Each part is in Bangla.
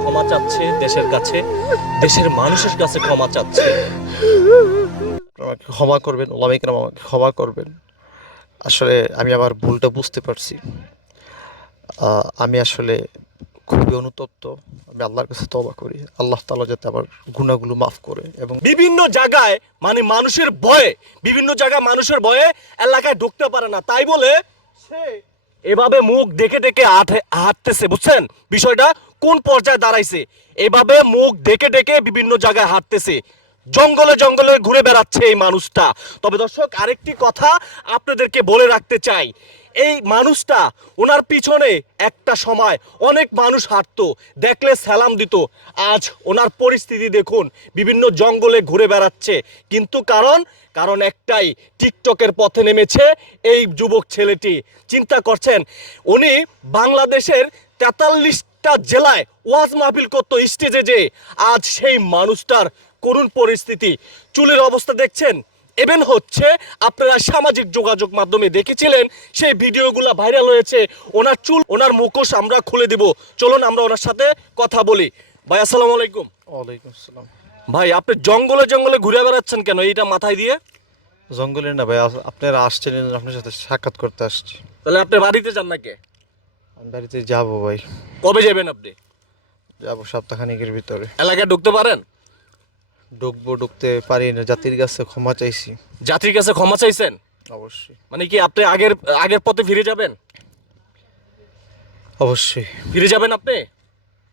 ক্ষমা চাচ্ছে দেশের কাছে, দেশের মানুষের কাছে ক্ষমা চাচ্ছে। আমাকে ক্ষমা করবেন ওলামিকরাম আমাকে ক্ষমা করবেন। আসলে আমি আমার ভুলটা বুঝতে পারছি। আমি আসলে খুবই অনুতপ্ত। আমি আল্লাহর কাছে তবা করি। আল্লাহ তালা যাতে আমার গুণাগুলো মাফ করে এবং বিভিন্ন জায়গায় মানে মানুষের ভয়ে, বিভিন্ন জায়গায় মানুষের ভয়ে এলাকায় ঢুকতে পারে না। তাই বলে সে এভাবে মুখ দেখে দেখে হাঁটে- হাঁটতেছে, বুঝছেন? বিষয়টা কোন পর্যায়ে দাঁড়াইছে? এভাবে মুখ দেখে দেখে বিভিন্ন জায়গায় হাঁটতেছে। জঙ্গলে জঙ্গলে ঘুরে বেড়াচ্ছে এই মানুষটা। তবে দর্শক, আরেকটি কথা আপনাদেরকে বলে রাখতে চাই। এই মানুষটা ওনার পিছনে একটা সময় অনেক মানুষ হাঁটতো, দেখলে সালাম দিত। আজ ওনার পরিস্থিতি দেখুন, বিভিন্ন জঙ্গলে ঘুরে বেড়াচ্ছে। কিন্তু কারণ কারণ একটাই, টিকটকের পথে নেমেছে এই যুবক ছেলেটি। চিন্তা করছেন, উনি বাংলাদেশের তেতাল্লিশটা জেলায় ওয়াজ মাহফিল করতো স্টেজে যে, আজ সেই মানুষটার করুণ পরিস্থিতি। চুলের অবস্থা দেখছেন? এবেন হচ্ছে আপনারা সামাজিক যোগাযোগ মাধ্যমে দেখেছিলেন সেই ভিডিওগুলো ভাইরাল হয়েছে। ওনার চুল ওনার মুখোশ আমরা খুলে দিব। চলুন আমরা ওনার সাথে কথা বলি। ভাই আসসালামু আলাইকুম। ওয়ালাইকুম আসসালাম। ভাই আপনি জঙ্গলে জঙ্গলে ঘুরে বেড়াচ্ছেন কেন? এইটা মাথায় দিয়ে? জঙ্গলে না ভাই আপনারা আসছেন আপনার সাথে সাক্ষাৎ করতে আসছি। তাহলে আপনি বাড়িতে যান নাকি? আমি বাড়িতে যাব ভাই। কবে যাবেন আপনি? যাব সপ্তাহখানিকের ভিতরে। এলাকায় ঢুকতে পারেন? ঢুকবো ঢুকতে পারি না। জাতির কাছে ক্ষমা চাইছি। জাতির কাছে ক্ষমা চাইছেন? অবশ্যই। মানে কি আপনি আগের আগের পথে ফিরে যাবেন? অবশ্যই। ফিরে যাবেন আপনি?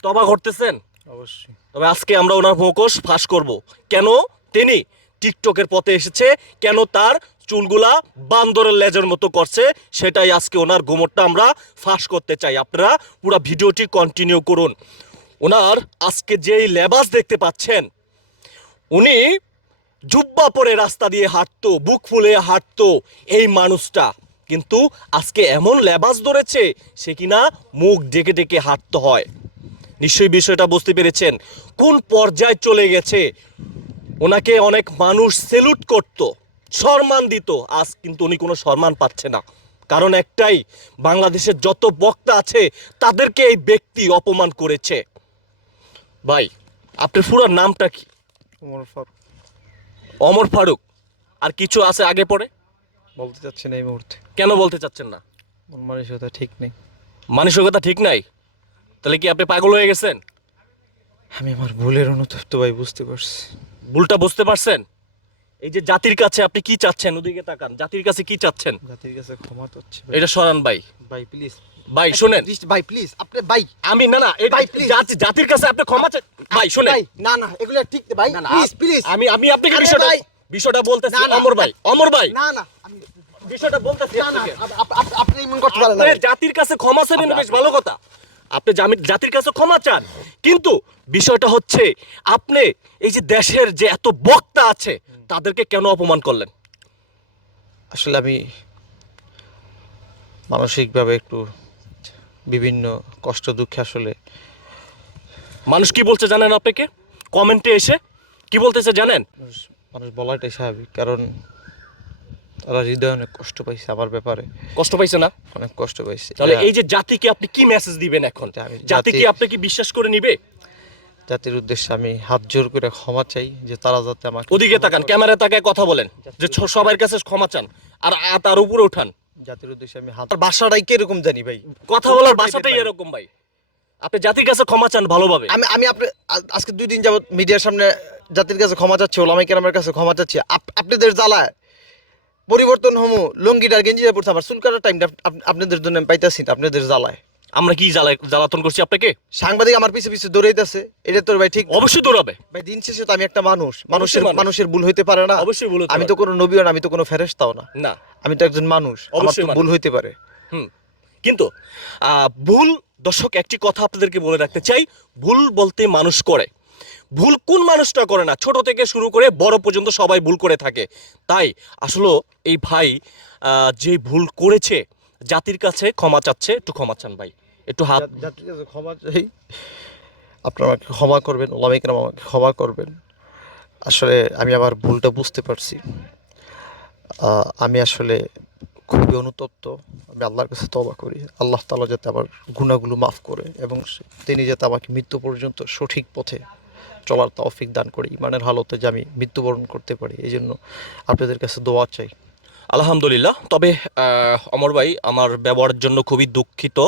তবা ঘটতেছেন? অবশ্যই। তবে আজকে আমরা ওনার মুখোশ ফাঁস করব। কেন? তিনি টিকটকের পথে এসেছে। কেন তার চুলগুলা বান্দরের লেজের মতো করছে? সেটাই আজকে ওনার গোমরটা আমরা ফাঁস করতে চাই। আপনারা পুরো ভিডিওটি কন্টিনিউ করুন। ওনার আজকে যেই লেবাস দেখতে পাচ্ছেন উনি জুব্বা পরে রাস্তা দিয়ে হাঁটতো, বুক ফুলে হাঁটতো এই মানুষটা। কিন্তু আজকে এমন লেবাস ধরেছে, সে কিনা মুখ ডেকে ডেকে হাঁটতে হয়। নিশ্চয়ই বিষয়টা বুঝতে পেরেছেন, কোন পর্যায়ে চলে গেছে? ওনাকে অনেক মানুষ সেলুট করত, সম্মান দিত, আজ কিন্তু উনি কোনো সম্মান পাচ্ছে না। কারণ একটাই, বাংলাদেশের যত বক্তা আছে, তাদেরকে এই ব্যক্তি অপমান করেছে। ভাই, আপনার পুরো নামটা কি? ওমর ফারুক। অমর ফারুক। আর কিছু আছে আগে পরে? বলতে চাচ্ছেন না এই মুহূর্তে। কেন বলতে চাচ্ছেন না? মন মানসিকতা ঠিক নেই। মানসিকতা ঠিক নাই? তাহলে কি আপনি পাগল হয়ে গেছেন? আমি আমার ভুলের অনুতপ্ত ভাই বুঝতে পারছি। ভুলটা বুঝতে পারছেন? এই যে জাতির কাছে আপনি কি চাচ্ছেন? ওদিকে তাকান। জাতির কাছে কি চাচ্ছেন? জাতির কাছে ক্ষমা চাচ্ছি এটা সরান ভাই। ভাই প্লিজ ভাই শুনেন। ভাই প্লিজ আপনি ভাই। আমি না না এই ভাই. জাতি- জাতির কাছে আপনি ক্ষমা ভাই শুনেন। ভাই না না এগুলো ঠিক না ভাই। প্লিজ প্লিজ আমি আমি আপনাকে বিষয়টা বিষয়টা বলতেছি। অমর ভাই অমর ভাই। না না আমি বিষয়টা বলতেছি আপনি এমন করতে পারেন না জাতির কাছে ক্ষমা চাইবেন বেশ ভালো কথা। আপনি জাতির কাছে ক্ষমা চান। কিন্তু বিষয়টা হচ্ছে আপনি এই যে দেশের যে এত বক্তা আছে তাদেরকে কেন অপমান করলেন? আসলে আমি মানসিকভাবে একটু বিভিন্ন কষ্ট দুঃখে আসলে মানুষ কি বলছে জানেন আপনাকে? কমেন্টে এসে কি বলতেছে জানেন? মানুষ মানুষ বলাটাই স্বাভাবিক কারণ তারা হৃদয়ে অনেক কষ্ট পাইছে আমার ব্যাপারে। কষ্ট পাইছে না? অনেক কষ্ট পাইছে। তাহলে এই যে জাতিকে আপনি কি মেসেজ দিবেন এখন? জাতি কি জাতি- আপনি কি বিশ্বাস করে নিবে? জাতির উদ্দেশ্যে আমি হাত জোর করে ক্ষমা চাই যে তারা যাতে আমাকে ওদিকে তাকান ক্যামেরায় তাকায় কথা বলেন যে সবার কাছে ক্ষমা চান আর তার উপরে উঠান। জাতির উদ্দেশ্যে আমি হাত বাসাটাই কীরকম জানি ভাই? কথা বলার ভাষাটাই এরকম ভাই। আপনি জাতির কাছে ক্ষমা চান ভালোভাবে। আমি আমি আপনি আজকে দুই দিন যাবত মিডিয়ার সামনে জাতির কাছে ক্ষমা চাচ্ছি ওলামাই কেরামের কাছে ক্ষমা চাচ্ছি। আপ- আপনাদের জ্বালায়। পরিবর্তন হমু লঙ্গিটার গেঞ্জিটা পড়ছে আমার চুল কাটার টাইমটা আপনাদের জন্য আমি পাইতাছি না আপনাদের জ্বালায়। আমরা কি জ্বালা জ্বালাতন করছি আপনাকে? সাংবাদিক আমার পিছে পিছে দৌড়াইতেছে। এটা তোর ভাই ঠিক। অবশ্যই দৌড়াবে। ভাই দিন শেষে তো আমি একটা মানুষ। মানুষের মানুষের ভুল হইতে পারে না। অবশ্যই ভুল আমি তো কোনো নবীও না আমি তো কোনো ফেরেশতাও না। না। আমি তো একজন মানুষ। আমার অবশ্যই তো ভুল হইতে পারে। হুম। কিন্তু আহ, ভুল দর্শক একটি কথা আপনাদেরকে বলে রাখতে চাই। ভুল বলতে মানুষ করে। ভুল কোন মানুষটা করে না? ছোট থেকে শুরু করে বড় পর্যন্ত সবাই ভুল করে থাকে। তাই আসলে এই ভাই যে ভুল করেছে, জাতির কাছে ক্ষমা চাচ্ছে, একটু ক্ষমা চান ভাই। একটু হাত জাতির কাছে ক্ষমা চাই। আপনারা আমাকে ক্ষমা করবেন ওলামিকরাম আমাকে ক্ষমা করবেন। আসলে আমি আমার ভুলটা বুঝতে পারছি। আমি আসলে খুবই অনুতপ্ত। আমি আল্লাহর কাছে তবা করি। আল্লাহ তালা যাতে আমার গুণাগুলো মাফ করে এবং তিনি যাতে আমাকে মৃত্যু পর্যন্ত সঠিক পথে চলার তৌফিক দান করে, ইমানের হালতে যে আমি মৃত্যুবরণ করতে পারি, এই জন্য আপনাদের কাছে দোয়া চাই। আলহামদুলিল্লাহ। তবে অমর ভাই, আমার ব্যবহারের জন্য খুবই দুঃখিত।